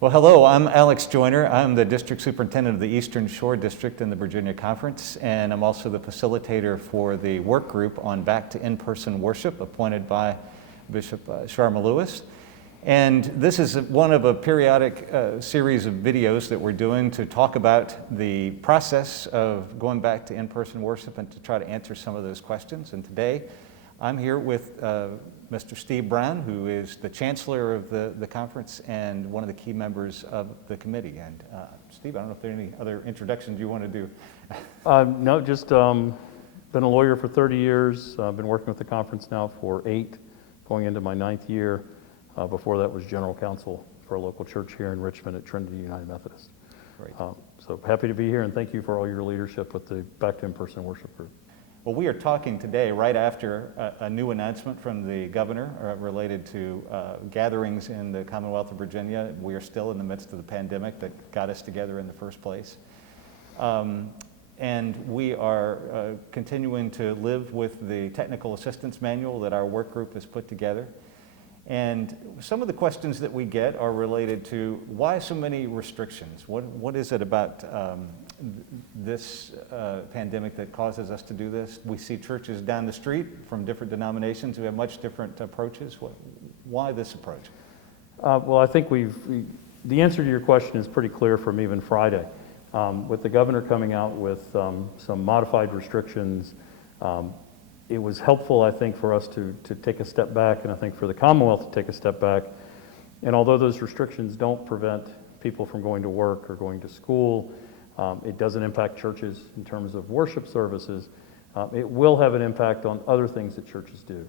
Well, hello, I'm Alex Joyner. I'm the District Superintendent of the Eastern Shore District in the Virginia Conference, and I'm also the facilitator for the work group on Back to In-Person Worship appointed by Bishop Sharma Lewis. And this is one of a periodic series of videos that we're doing to talk about the process of going back to in-person worship and to try to answer some of those questions. And today, I'm here with Mr. Steve Brown, who is the Chancellor of the conference and one of the key members of the committee. And Steve, I don't know if there are any other introductions you want to do. No, just been a lawyer for 30 years. I've been working with the conference now for 8, going into my 9th year. Before that was general counsel for a local church here in Richmond at Trinity United Methodist. Great. So happy to be here, and thank you for all your leadership with the Back to In-Person Worship group. Well, we are talking today right after a new announcement from the governor related to gatherings in the Commonwealth of Virginia. We are still in the midst of the pandemic that got us together in the first place. And we are continuing to live with the technical assistance manual that our work group has put together. And some of the questions that we get are related to why so many restrictions? What is it about this pandemic that causes us to do this? We see churches down the street from different denominations who have much different approaches. Why this approach? Well, I think the answer to your question is pretty clear from even Friday. With the governor coming out with some modified restrictions, it was helpful, I think, for us to take a step back, and I think for the Commonwealth to take a step back. And although those restrictions don't prevent people from going to work or going to school, it doesn't impact churches in terms of worship services. It will have an impact on other things that churches do.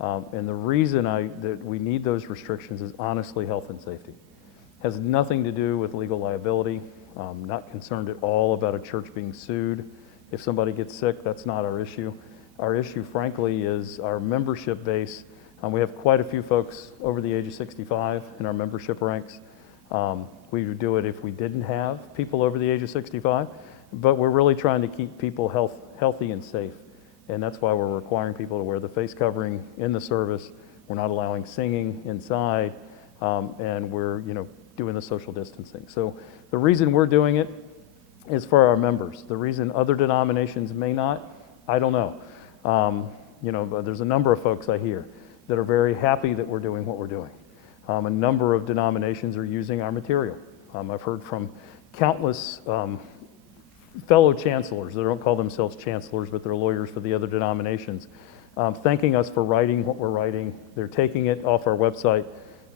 And the reason that we need those restrictions is honestly health and safety. It has nothing to do with legal liability. I'm not concerned at all about a church being sued. If somebody gets sick, that's not our issue. Our issue, frankly, is our membership base. We have quite a few folks over the age of 65 in our membership ranks. We would do it if we didn't have people over the age of 65, but we're really trying to keep people healthy and safe. And that's why we're requiring people to wear the face covering in the service. We're not allowing singing inside, and we're doing the social distancing. So the reason we're doing it is for our members. The reason other denominations may not, I don't know. There's a number of folks I hear that are very happy that we're doing what we're doing. A number of denominations are using our material. I've heard from countless fellow chancellors, they don't call themselves chancellors, but they're lawyers for the other denominations, thanking us for writing what we're writing. They're taking it off our website,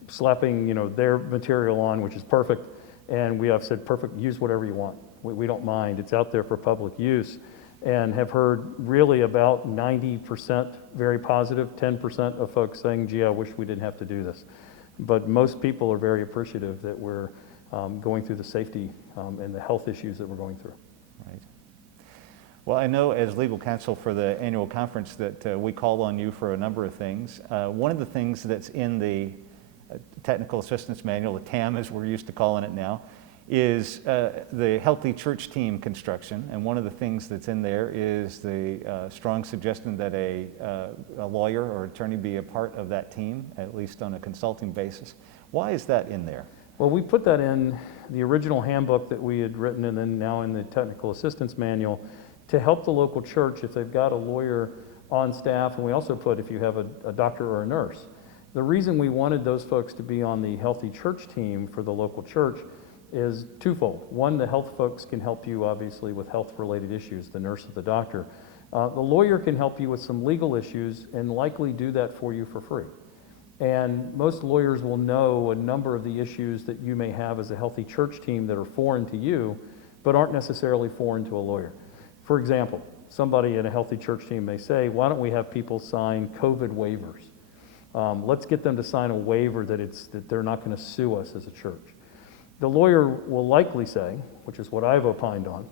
slapping their material on, which is perfect, and we have said, perfect, use whatever you want. We don't mind. It's out there for public use. And have heard really about 90% very positive, 10% of folks saying, gee, I wish we didn't have to do this. But most people are very appreciative that we're going through the safety and the health issues that we're going through. Right. Well, I know as legal counsel for the annual conference that we call on you for a number of things. One of the things that's in the Technical Assistance Manual, the TAM as we're used to calling it now, is the Healthy Church Team construction. And one of the things that's in there is the strong suggestion that a lawyer or attorney be a part of that team, at least on a consulting basis. Why is that in there? Well, we put that in the original handbook that we had written and then now in the Technical Assistance Manual to help the local church if they've got a lawyer on staff. And we also put if you have a doctor or a nurse. The reason we wanted those folks to be on the Healthy Church Team for the local church is twofold. One, the health folks can help you obviously with health-related issues, the nurse or the doctor. The lawyer can help you with some legal issues and likely do that for you for free. And most lawyers will know a number of the issues that you may have as a Healthy Church Team that are foreign to you, but aren't necessarily foreign to a lawyer. For example, somebody in a Healthy Church Team may say, why don't we have people sign COVID waivers? Let's get them to sign a waiver that they're not going to sue us as a church. The lawyer will likely say, which is what I've opined on,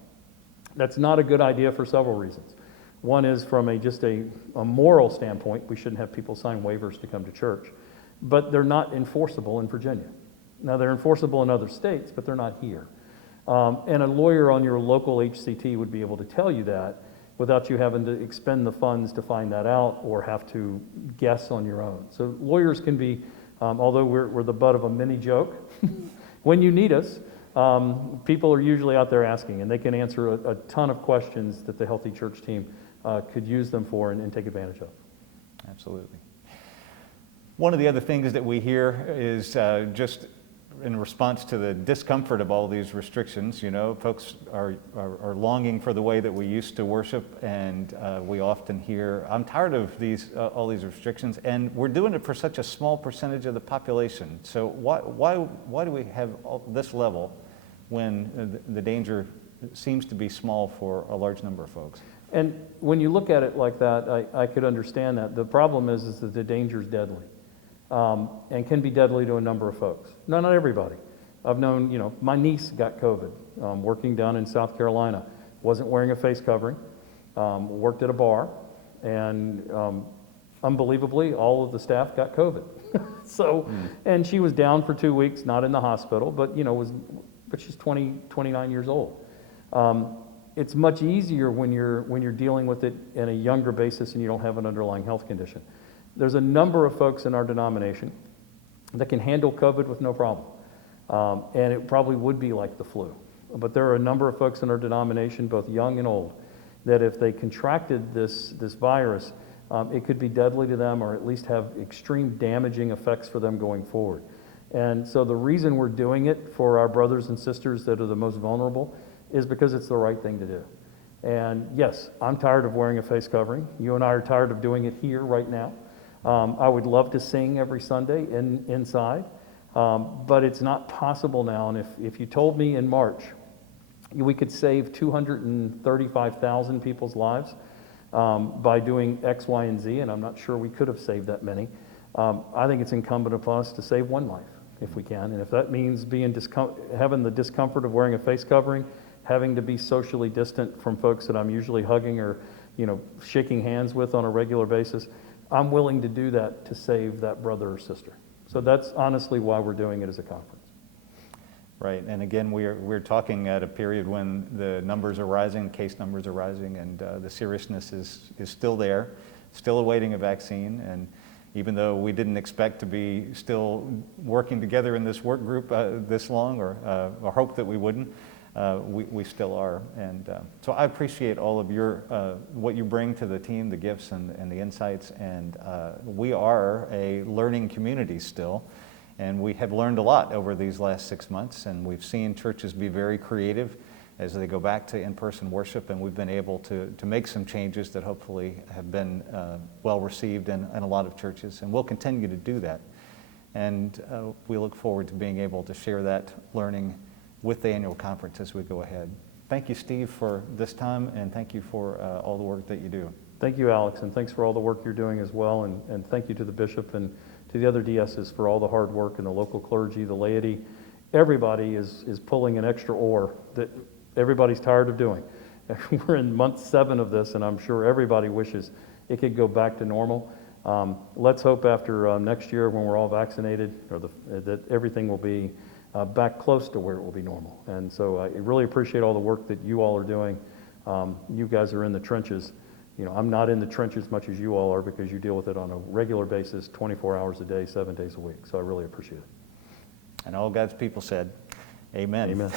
that's not a good idea for several reasons. One is from just a moral standpoint, we shouldn't have people sign waivers to come to church, but they're not enforceable in Virginia. Now they're enforceable in other states, but they're not here. And a lawyer on your local HCT would be able to tell you that without you having to expend the funds to find that out or have to guess on your own. So lawyers can be, although we're the butt of a mini joke, when you need us, people are usually out there asking, and they can answer a ton of questions that the Healthy Church team could use them for and take advantage of. Absolutely. One of the other things that we hear is just in response to the discomfort of all these restrictions, you know, folks are longing for the way that we used to worship, and we often hear, I'm tired of these all these restrictions, and we're doing it for such a small percentage of the population. So why do we have this level when the danger seems to be small for a large number of folks? And when you look at it like that, I could understand that. The problem is that the danger is deadly. And can be deadly to a number of folks. No, not everybody. I've known, you know, my niece got COVID, working down in South Carolina, wasn't wearing a face covering, worked at a bar, and unbelievably, all of the staff got COVID. And she was down for 2 weeks, not in the hospital, but, you know, but she's 29 years old. It's much easier when you're dealing with it in a younger basis and you don't have an underlying health condition. There's a number of folks in our denomination that can handle COVID with no problem. And it probably would be like the flu. But there are a number of folks in our denomination, both young and old, that if they contracted this virus, it could be deadly to them or at least have extreme damaging effects for them going forward. And so the reason we're doing it for our brothers and sisters that are the most vulnerable is because it's the right thing to do. And yes, I'm tired of wearing a face covering. You and I are tired of doing it here right now. I would love to sing every Sunday inside, but it's not possible now. And if you told me in March we could save 235,000 people's lives by doing X, Y, and Z, and I'm not sure we could have saved that many, I think it's incumbent upon us to save one life if we can. And if that means having the discomfort of wearing a face covering, having to be socially distant from folks that I'm usually hugging or, you know, shaking hands with on a regular basis, I'm willing to do that to save that brother or sister. So that's honestly why we're doing it as a conference. Right, and again, we're talking at a period when the numbers are rising, case numbers are rising, and the seriousness is still there, still awaiting a vaccine. And even though we didn't expect to be still working together in this work group this long, or hope that we wouldn't, we still are. And so I appreciate all of your what you bring to the team, the gifts and the insights. And we are a learning community still, and we have learned a lot over these last 6 months. And we've seen churches be very creative as they go back to in-person worship, and we've been able to make some changes that hopefully have been well received in a lot of churches, and we'll continue to do that. And we look forward to being able to share that learning with the annual conference as we go ahead. Thank you, Steve, for this time, and thank you for all the work that you do. Thank you, Alex, and thanks for all the work you're doing as well, and thank you to the bishop and to the other DSs for all the hard work, and the local clergy, the laity. Everybody is pulling an extra oar that everybody's tired of doing. We're in month 7 of this, and I'm sure everybody wishes it could go back to normal. Let's hope after next year when we're all vaccinated, that everything will be back close to where it will be normal. And so I really appreciate all the work that you all are doing. You guys are in the trenches. You know, I'm not in the trenches as much as you all are because you deal with it on a regular basis, 24 hours a day, 7 days a week. So I really appreciate it. And all God's people said, amen. Amen.